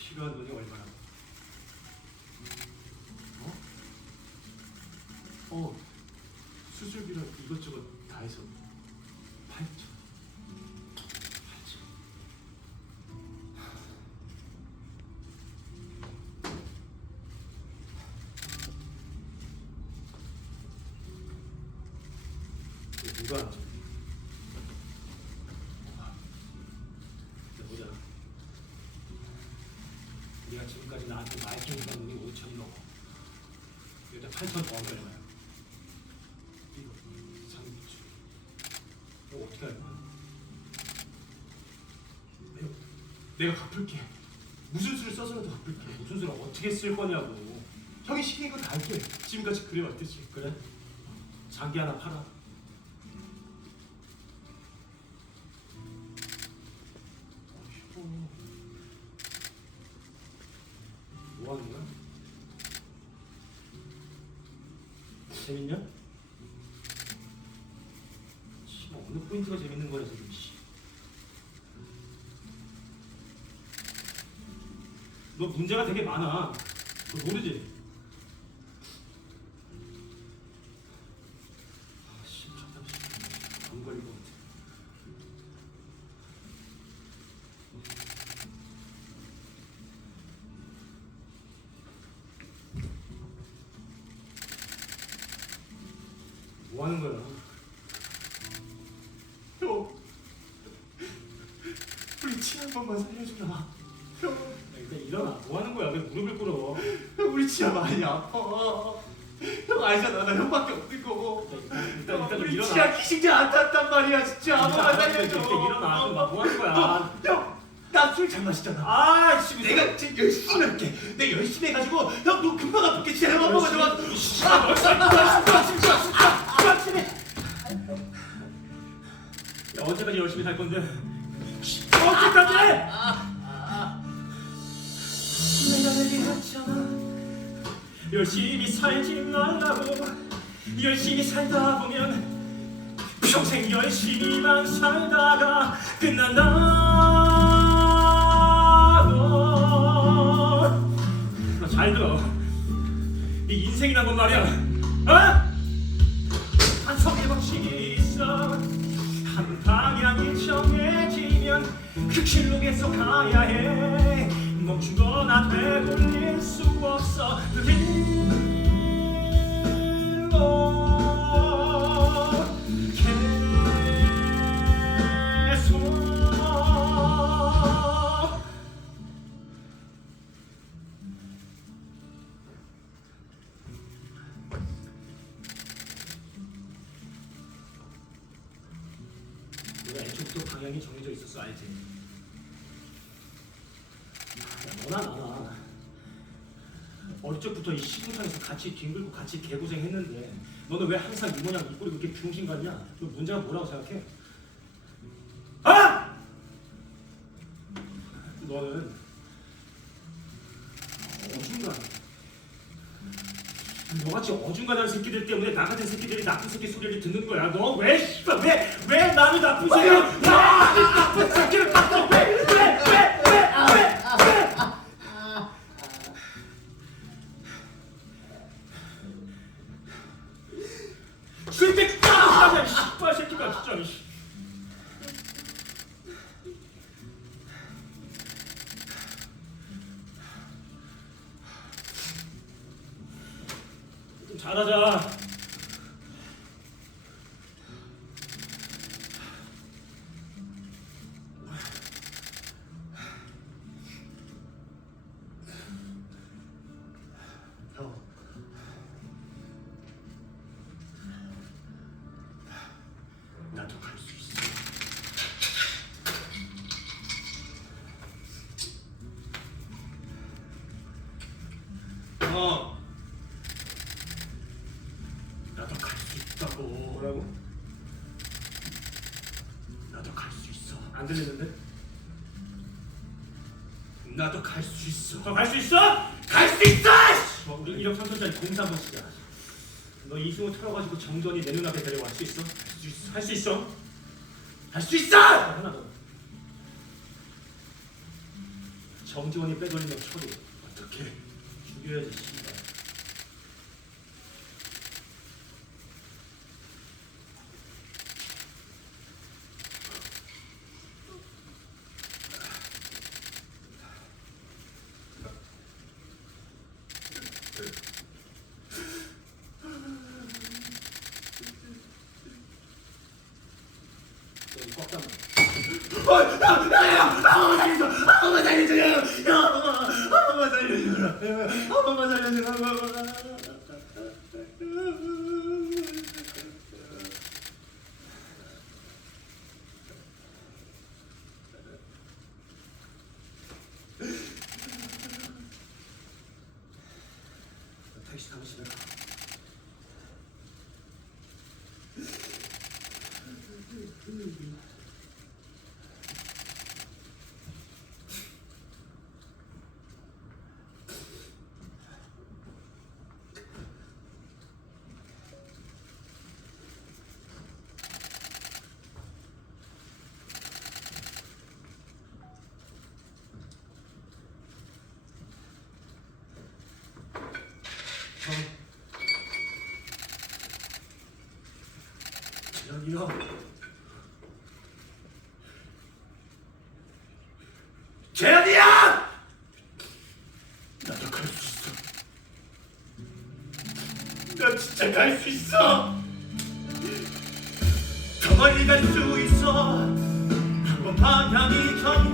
필요한 돈이 얼마나? 어? 어 수술비랑 이것저것 다 해서 8천. 8천. 이거 누가 하지? 자, 보자. 네가 지금까지 나한테 말해준 돈이 5천이 넘어. 일단 8천 더 하면 얼마야? 이거 상비주. 이거 어떻게 할 거야? 내가, 내가 갚을게. 무슨 수를 써서라도 갚을게. 무슨 수를 어떻게 쓸 거냐고. 형이 시킨 거다 할게. 지금까지 그래왔듯이. 그래? 장기 하나 팔아. 어이구. 뭐 하는 거야? 재밌냐? 씨, 뭐 어느 포인트가 재밌는 거라서 지금 씨. 너 문제가 되게 많아. 너 모르지? 아, 씨, 답답해. 안 걸릴 것 같아. 뭐 하는 거야? 형, 우리 치한 번만 살려주라. 형, 야, 일단 일어나. 뭐 하는 거야? 왜 무릎을 꿇어? 형 우리 치아 많이 아파. 형 알잖아 나 형밖에 없는 거고. 일단 일단, 형, 좀 우리 일어나. 치아 기승자 안 탔단 말이야 진짜 한 번만 일단 살려줘. 일단 일어나. 좀뭐 하는 거야? 형 나 술 잘 마시잖아. 아, 씨, 내가 지금 열심히 할게. 내가 열심히 해가지고 형 너 금방 아플게 진짜 형 한 번만 더. 열심히- 씨, 아, 진짜 진짜 진짜 언제까지 열심히 살 건데? 언제까지? 내가 얘기했잖아. 열심히 살지 말라고. 열심히 살다 보면 평생 열심히만 살다가 끝난다고. 너잘 들어. 이 인생이란 건 말이야. 어? 한 송이 법칙이 있어 한 방향이 정해지면 그 길로 계속 가야 해. 멈춘 거나 되돌릴 수 없어 방향이 정해져 있었어 알지? 야, 너나 나나 어릴 적부터 이 시궁창에서 같이 뒹굴고 같이 개고생했는데 너는 왜 항상 이 모양 이 꼴이 그렇게 비용신 같냐? 너 문제가 뭐라고 생각해? 아! 너는 어중간 너같이 어중간한 새끼들 때문에 나 같은 새끼들이 나쁜 새끼 소리를 듣는 거야. 너 왜 씨발 왜왜 나를 나쁜 새끼 왜 나를 나쁜 새끼를? 잘하자. 형. 나도 갈 수 있다고. 뭐라고? 나도 갈 수 있어. 안 들리는데? 나도 갈 수 있어. 너갈수 있어? 갈 수 있어! 어, 우리 1억 3천짜리 공사 한번 시작. 너 이승우 털어가지고 정전이 내 눈앞에 데려갈 수 있어? 할 수 있어. 할 수 있어? 할 수 있어! 하나 더. 정지원이 빼돌리면 처리 어떻게 죽여야지 씨발 한번만 살려줘요. 한 번만 살려줘라. 한 번만 살려줘라. 택시 타고 집에 가 재현이요 재현이야! 나도 갈 수 있어. 나 진짜 갈 수 있어. 더 멀리 갈 수 있어. 한번 방향이 정